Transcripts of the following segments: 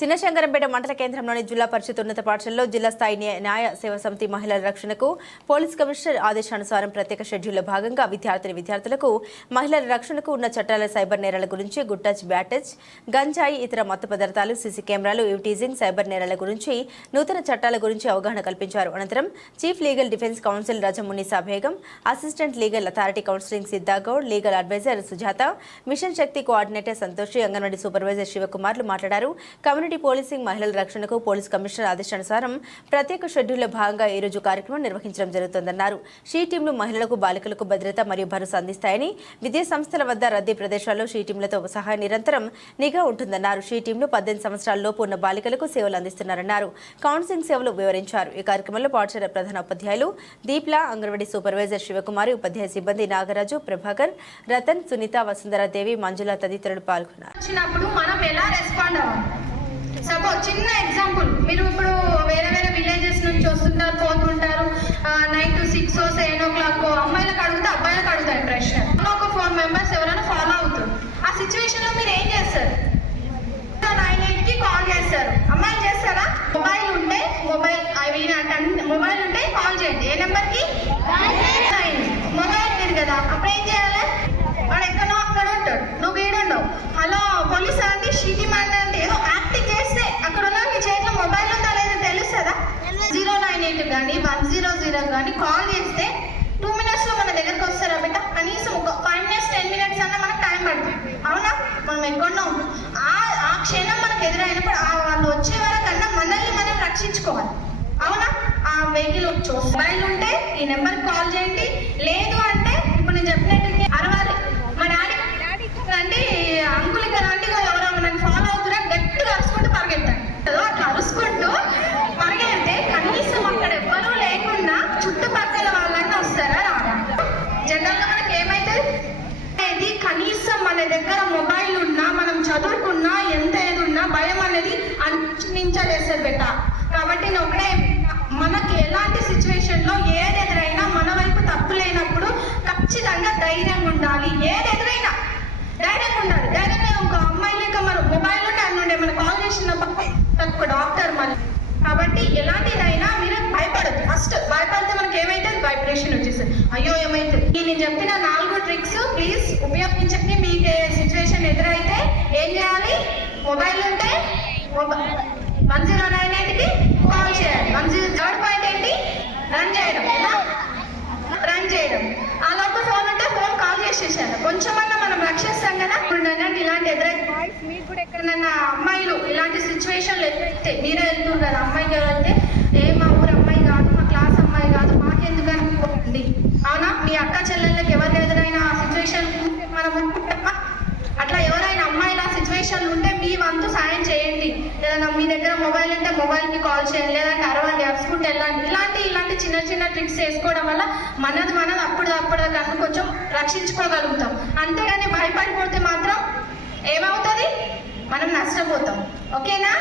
చిన్నశంకరంపేట మండల కేంద్రంలోని జిల్లా పరిషత్ ఉన్నత పాఠశాలలో జిల్లా స్థాయి న్యాయ- సేవా సమితి మహిళల రక్షణకు పోలీస్ కమిషనర్ ఆదేశానుసారం ప్రత్యేక షెడ్యూల్లో భాగంగా విద్యార్థిని విద్యార్థులకు మహిళల రక్షణకు ఉన్న చట్టాల సైబర్ నేరాల గురించి గుడ్ టచ్ బ్యాడ్ టచ్ గంజాయి ఇతర మత్తు పదార్థాలు సీసీ కెమెరాలు యూటీజింగ్ సైబర్ నేరాల గురించి నూతన చట్టాల గురించి అవగాహన కల్పించారు. అనంతరం chief legal defence counsel Rajamunnisa Begum assistant legal authority counselling Siddhagoud legal advisor Sujatha mission Shakti coordinator Santoshi Anganwadi supervisor శివకుమార్లు మాట్లాడారు. కమ్యూనిటీ పోలీసింగ్ మహిళల రక్షణకు పోలీస్ కమిషనర్ ఆదేశానుసారం ప్రత్యేక షెడ్యూల్లో భాగంగా ఈరోజు కార్యక్రమం నిర్వహించడం జరుగుతుందన్నారు. షీ టీంలు మహిళలకు బాలికలకు భద్రత మరియు భరోసా అందిస్తాయని విద్యా సంస్థల వద్ద రద్దీ ప్రదేశాల్లో షీ టీంలతో సహా నిరంతరం నిఘా ఉంటుందన్నారు. షీ టీంలు పద్దెనిమిది సంవత్సరాల లోపు ఉన్న బాలికలకు సేవలు అందిస్తున్నారన్నారు. కౌన్సిలింగ్ సేవలు వివరించారు. ఈ కార్యక్రమంలో పాఠశాల ప్రధాన ఉపాధ్యాయులు దీప్లా అంగన్వాడీ సూపర్వైజర్ శివకుమారి ఉపాధ్యాయ సిబ్బంది నాగరాజు ప్రభాకర్ రతన్ సునీత వసుంధరాదేవి మంజుల తదితరులు పాల్గొన్నారు. వచ్చినప్పుడు మనం ఎలా రెస్పాండ్ అవ్వాలి సపోజ్ చిన్న ఎగ్జాంపుల్ మీరు ఇప్పుడు వేరే వేరే విలేజెస్ నుంచి వస్తుంటారు పోతుంటారు nine to six seven o'clock అమ్మాయిలకు అడిగితే అబ్బాయిలకు అడుగుతారు ప్రశ్న ఒక ఫోర్ మెంబర్స్ ఎవరైనా ఫాలో అవుతారు. ఆ సిచ్యువేషన్లో మీరు ఏం చేస్తారు? నైన్ ఎయిట్కి కాల్ చేస్తారు. అమ్మాయిలు చేస్తారా? మొబైల్ ఉంటే మొబైల్ అవి మొబైల్ ఉంటే కాల్ చేయండి. ఏ నెంబర్కి? మొబైల్ లేదు కదా. అప్పుడు ఏం చేయాలి? వాడు ఎక్కడో అక్కడ ఉంటాడు నువ్వు ఈడుండవు హలో పోలీస్ అండి షీటీ మ్యాన్ అంటే ఏదో యాక్టింగ్ చేస్తే అక్కడ ఉన్న మీ చేతిలో మొబైల్ ఉందా లేదో తెలుస్తుందా జీరో నైన్ ఎయిట్ కానీ వన్ జీరో జీరో కానీ కాల్ చేస్తే టూ మినిట్స్లో మన దగ్గరకు వస్తారా బిడ్డ కనీసం ఒక ఫైవ్ మినిట్స్ టెన్ మినిట్స్ అన్న మనకు టైం పడుతుంది అవునా మనం ఎక్కడో ఆ ఆ క్షణం మనకు ఎదురైనప్పుడు ఆ వాళ్ళు వచ్చే వరకన్నా మనల్ని మనం రక్షించుకోవాలి. అవునా? ఆ వెహికల్ మొబైల్ ఉంటే ఈ నెంబర్ కాల్ చేయండి. లేదు అంటే ఇప్పుడు నేను చెప్పినట్టు అరవాలి మా డాడీ రండి అంకుల్ ఇక్కడ రండి ఎవరో నన్ను ఫాలో అవుతున్నా గట్టిగా అరుచుకుంటూ పరిగెత్తాను ఏదో అట్లా అరుచుకుంటూ పరిగెడితే కనీసం అక్కడ ఎవ్వరూ లేకుండా చుట్టుపక్కల వాళ్ళన్నా వస్తారా రారా జనరల్గా మనకి ఏమైతుంది అనేది కనీసం మన దగ్గర మొబైల్ ఉన్నా మనం చదువుకున్నా ఎంత ఏది ఉన్నా భయం అనేది అంచనించలేస్తారు బెట్ట కాబట్టి నేను ఒకటే మనకి ఎలాంటి సిచ్యువేషన్లో ఏది ఎదురైనా మన వైపు తప్పు లేనప్పుడు ఖచ్చితంగా ధైర్యంగా ఉండాలి. ఏది ఎదురైనా ధైర్యంగా ఉండాలి ధైర్యంగా ఒక అమ్మాయి లేక మనం మొబైల్ ఉంటే అన్నుండే మనం కాల్ చేసినప్పుడు ఒక డాక్టర్ మన కాబట్టి ఎలాంటిదైనా మీరు భయపడదు ఫస్ట్ భయపడితే మనకి ఏమైతే వైబ్రేషన్ వచ్చేస్తుంది. అయ్యో ఏమైతుంది? నేను చెప్పిన నాలుగు ట్రిక్స్ ప్లీజ్ ఉపయోగించండి. మీకు సిచ్యువేషన్ ఎదురైతే ఏం చేయాలి? మొబైల్ ఉంటే వన్ జీరో నైన్ ఎయిట్కి కాల్ చేయాలి. వన్ జీరో థర్డ్ పాయింట్ ఏంటి? రన్ చేయడం రన్ చేయడం. ఆ లోపు ఫోన్ ఉంటే కొంచెమన్నా మనం రక్షిస్తాం కదా? ఇప్పుడు ఇలాంటి ఎదురైతే బాయ్స్ మీకు కూడా ఎక్కడన్నా అమ్మాయిలు ఇలాంటి సిచ్యువేషన్లు ఎదురైతే మీరే వెళ్తున్నారు కదా? అమ్మాయికి ఎవరైతే ఏ మా ఊరు అమ్మాయి కాదు మా క్లాస్ అమ్మాయి కాదు మాకెందుకు అనుకోండి అవునా? మీ అక్క చెల్లెళ్ళకి ఎవరు ఎదురైనా ఆ సిచ్యువేషన్ మనం అట్లా ఎవరైనా అమ్మాయిల సిచ్యువేషన్ మీ వంతు సాయం చేయండి. ఏదైనా మీ దగ్గర మొబైల్ ఉంటే మొబైల్కి కాల్ చేయండి. లేదంటే అరవండి అరుచుకుంటే వెళ్ళండి ఇలాంటి ఇలాంటి చిన్న చిన్న ట్రిక్స్ వేసుకోవడం వల్ల మనది మనది అప్పుడు అప్పుడు కన్నా కొంచెం రక్షించుకోగలుగుతాం. అంతేగాని భయపడిపోతే మాత్రం ఏమవుతుంది? మనం నష్టపోతాం. ఓకేనా?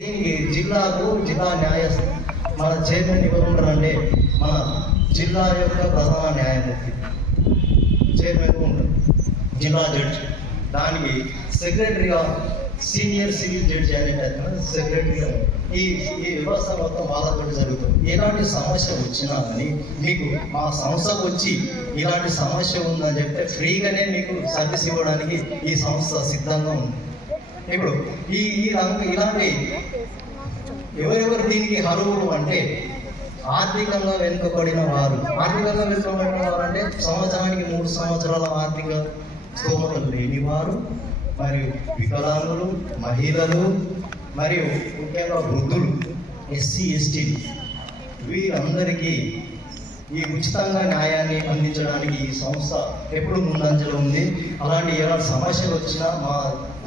దీనికి జిల్లాకు జిల్లా న్యాయస్థానం మన చైర్మన్ ఎవరు ఉంటారంటే మన జిల్లా యొక్క ప్రధాన న్యాయమూర్తి. చైర్మన్ ఉంటారు జిల్లా జడ్జి. దానికి secretary of senior civil judge అనేది సెక్రటరీ ఈ ఈ వ్యవస్థ మొత్తం బాధపడి జరుగుతుంది. ఎలాంటి సమస్య వచ్చినా కానీ మీకు మా సంస్థకు వచ్చి ఇలాంటి సమస్య ఉందని చెప్తే ఫ్రీగానే మీకు సర్వీస్ ఇవ్వడానికి ఈ సంస్థ సిద్ధంగా ఉంది. ఇప్పుడు ఈ ఈ ఇలాంటి ఎవరెవరు దీనికి అర్హులు అంటే ఆర్థికంగా వెనుకబడిన వారు. ఆర్థికంగా వెనుకబడిన వారు అంటే సంవత్సరానికి మూడు సంవత్సరాల ఆర్థిక స్తోమతలు లేనివారు మరియు వికలాంగులు మహిళలు మరియు ముఖ్యంగా వృద్ధులు ఎస్సీ ఎస్టీ వీరందరికీ ఈ ఉచితంగా న్యాయాన్ని అందించడానికి ఈ సంస్థ ఎప్పుడు ముందంజలో ఉంది. అలాంటి ఏమైనా సమస్యలు వచ్చినా మా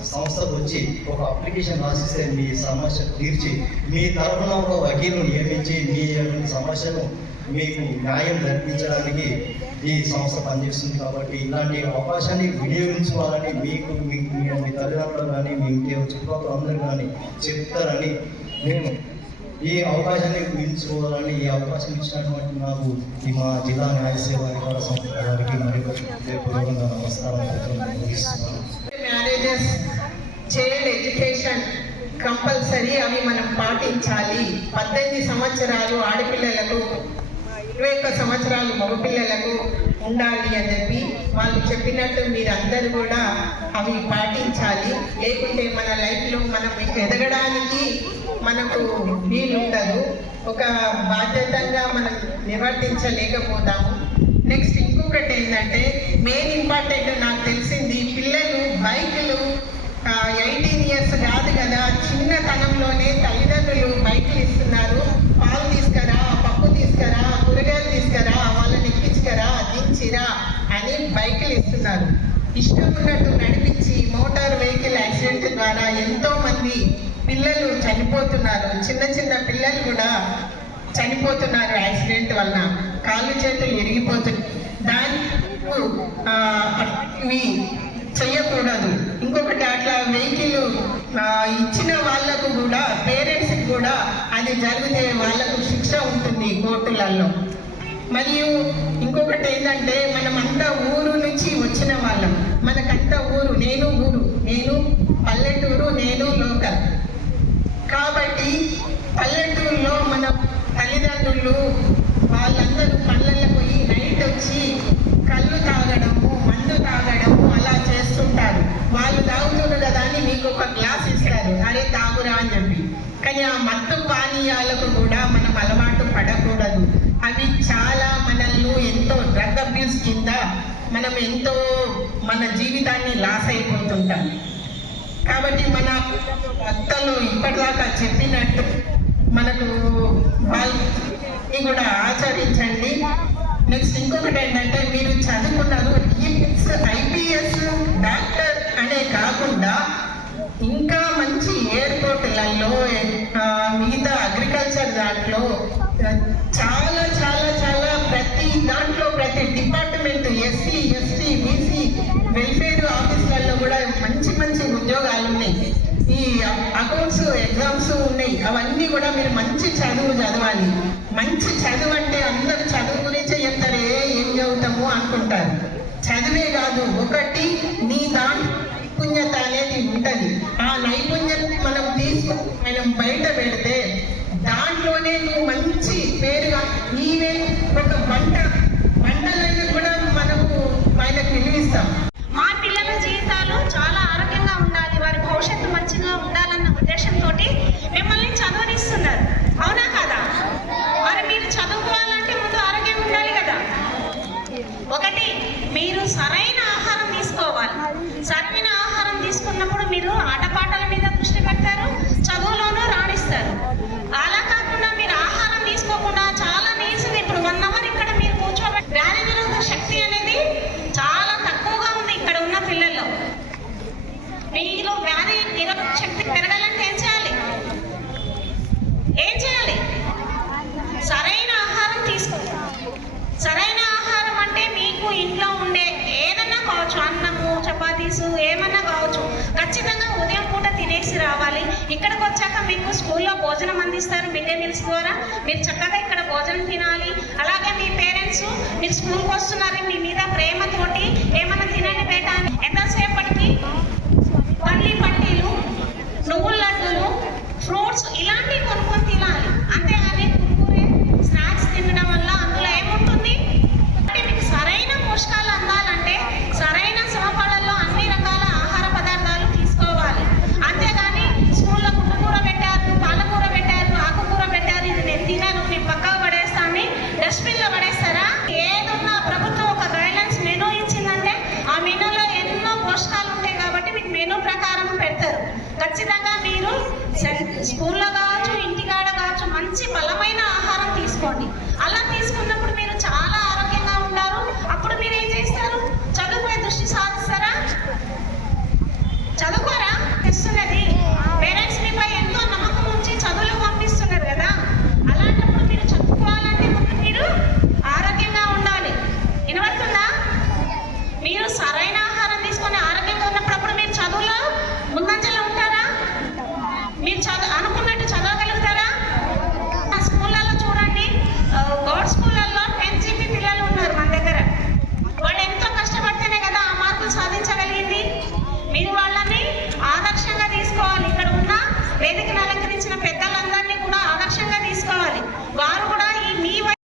సంస్థకు వచ్చి ఒక అప్లికేషన్ రాసిస్తే మీ సమస్య తీర్చి మీ తరఫున ఒక వకీలు నియమించి మీ సమస్యను మీకు న్యాయం జరిపించడానికి ఈ సంస్థ పనిచేస్తుంది కాబట్టి ఇలాంటి అవకాశాన్ని వినియోగించుకోవాలని మీకు మీ మీ తల్లిదండ్రులు కానీ మీ ఇంటి చుట్టుపక్కల అందరూ కానీ చెప్తారని మేము ఈ అవకాశాన్ని వినియోగించుకోవాలని ఈ అవకాశం ఇచ్చినటువంటి నాకు ఈ మా జిల్లా న్యాయ సేవ అధికార సంస్థ వారికి మరియు హృదయపూర్వకంగా నమస్కారం మ్యారేజెస్ చైల్డ్ ఎడ్యుకేషన్ కంపల్సరీ అవి మనం పాటించాలి. పద్దెనిమిది సంవత్సరాలు ఆడపిల్లలకు ఇరవై ఒక్క సంవత్సరాలు మగపిల్లలకు ఉండాలి అని చెప్పి వాళ్ళు చెప్పినట్టు మీరందరూ కూడా అవి పాటించాలి. లేకుంటే మన లైఫ్లో మనం ఎదగడానికి మనకు వీలుండదు. ఒక బాధ్యతంగా మనం నిర్వర్తించలేకపోతాము. నెక్స్ట్ ఇంకొకటి ఏంటంటే మెయిన్ ఇంపార్టెంట్ నాకు తెలిసింది పిల్లలు బైకులు ఎయిటీన్ ఇయర్స్ కాదు కదా చిన్నతనంలోనే తల్లిదండ్రులు బైకులు ఇస్తున్నారు. తీసుకురా కూరగాయలు తీసుకురా వాళ్ళని ఎక్కించుకరా దించిరా అని బైకులు ఇస్తున్నారు ఇష్టం ఉన్నట్టు నడిపించి మోటార్ వెహికల్ యాక్సిడెంట్ ద్వారా ఎంతో మంది పిల్లలు చనిపోతున్నారు. చిన్న చిన్న పిల్లలు కూడా చనిపోతున్నారు యాక్సిడెంట్ వలన. కాళ్ళు చేతులు ఎరిగిపోతున్నాయి దానికి ఆ, చెయ్యకూడదు. ఇంకొకటి అట్లా వెహికల్ ఇచ్చిన వాళ్ళకు కూడా పేరెంట్స్కి కూడా అది జరిగితే వాళ్ళకు శిక్ష ఉంటుంది కోర్టులలో. మరియు ఇంకొకటి ఏంటంటే మనమంతా ఊరు నుంచి వచ్చిన వాళ్ళం. మనకంతా ఊరు నేను ఊరు నేను పల్లెటూరు నేను లోకల్. కాబట్టి పల్లెటూరులో మన తల్లిదండ్రులు వాళ్ళందరూ పళ్ళల్లో పోయి నైట్ వచ్చి కళ్ళు తాగడము మందు తాగడము అలా చేస్తుంటారు. వాళ్ళు తాగుతున్నారు కదా అని మీకు ఒక గ్లాస్ ఇస్తారు అరే తాగురా అని చెప్పి కానీ ఆ మత్తు పానీయాలకు కూడా మనం అలవాటు పడకూడదు. అవి చాలా మనల్ని ఎంతో డ్రగ్ అబ్యూస్ కింద మనం ఎంతో మన జీవితాన్ని లాస్ అయిపోతుంటాం. కాబట్టి మన భక్తలు ఇప్పటిదాకా చెప్పినట్టు మనకు వాళ్ళని కూడా ఆచరించండి. నెక్స్ట్ ఇంకొకటి ఏంటంటే మీరు చదువుకున్నారు ఐపీఎస్ డాక్టర్ అనే కాకుండా వెల్ఫేర్ ఆఫీసులలో కూడా మంచి మంచి ఉద్యోగాలు ఉన్నాయి. ఈ అకౌంట్స్ ఎగ్జామ్స్ ఉన్నాయి. అవన్నీ కూడా మీరు మంచి చదువు చదవాలి. మంచి చదువు అంటే అందరు చదువు గురించే చెప్తారు. ఏ ఏం చదువుతాము అనుకుంటారు. చదివే కాదు ఒకటి నీ దాంట్లో నైపుణ్యత అనేది ఉంటుంది. ఆ నైపుణ్యత మనం తీసుకుని మనం బయట పెడితే దాంట్లోనే నువ్వు మంచి పేరుగా ఈవెన్ ఒక వంట వంటలైనా కూడా మనకు ఆయనకు విలువిస్తాం పిల్లలు చాలా ఆరోగ్యంగా ఉండాలి వారి భవిష్యత్తు మంచిగా ఉండాలన్న ఉద్దేశంతో మిమ్మల్ని చదవనిస్తున్నారు. అవునా కదా? పూట రావాలి. ఇక్కడికి వచ్చాక మీకు స్కూల్లో భోజనం అందిస్తారు మిడ్ డే మీల్స్ ద్వారా. మీరు చక్కగా ఇక్కడ భోజనం తినాలి. అలాగే మీ పేరెంట్స్ మీరు స్కూల్కి వస్తున్నారు. మీ మీద ప్రేమతోటి ఏమైనా తినండి బేట అని ఎంతసేపటికి? పల్లి పట్టీలు నువ్వుల లడ్డూలు ఫ్రూట్స్ ఇలాంటివి కొనుక్కొని తినాలి. అంతే సెన్- స్కూల్లో